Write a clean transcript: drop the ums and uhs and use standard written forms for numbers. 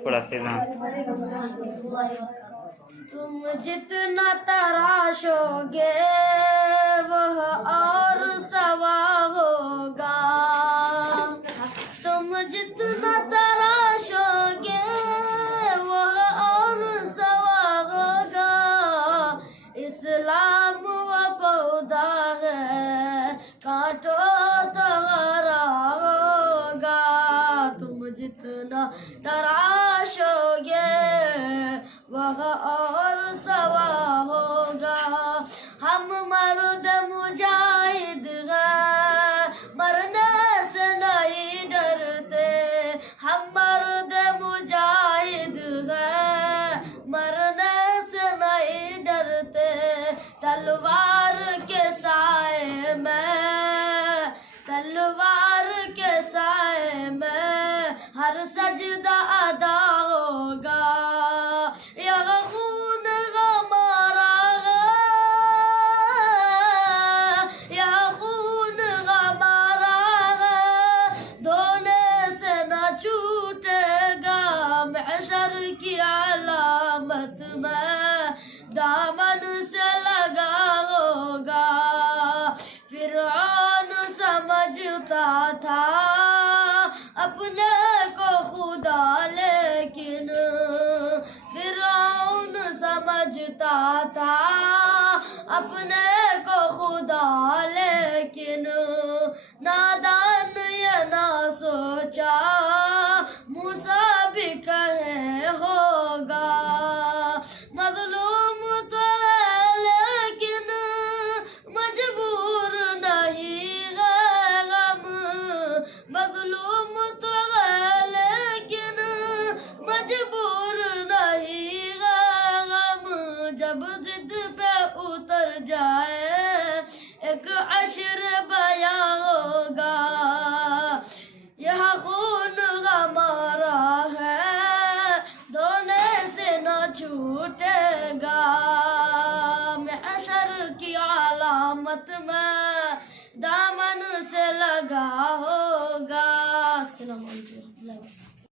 थोड़ा फिर तुम जितना तराशोगे वह और सवा होगा। तुम जितना तराशोगे वह और सवा होगा। इस्लाम वो पौधा है काटो तो हरा होगा। तुम जितना तराशोगे वह और सवा होगा। हम मर्द मुजाहिद हैं मरने से नहीं डरते। हम मर्द मुजाहिद हैं मरने से नहीं डरते। तलवार के साए में तलवार के साए में हर सजदा अदा होगा। यह खून हमारा है, यह खून हमारा है, धोने से न छूटेगा। महशर की अलामत में दामन से लगा होगा। फिरौन समझता था अपने को खुदा, लेकिन फिरौन समझता था अपने को खुदा, लेकिन नादान ये ना सोचा मूसा भी कहे होगा। मजलूम तो है लेकिन मजबूर नहीं है गम। मजलूम तो है लेकिन मजबूर नहीं है गम। जब जिद पे उतर जाए एक अशर बयां होगा। यह खून हमारा है धोने से न छूटेगा। महशर की अलामत में दामन से लगा होगा। अस्सलाम वालेकुम।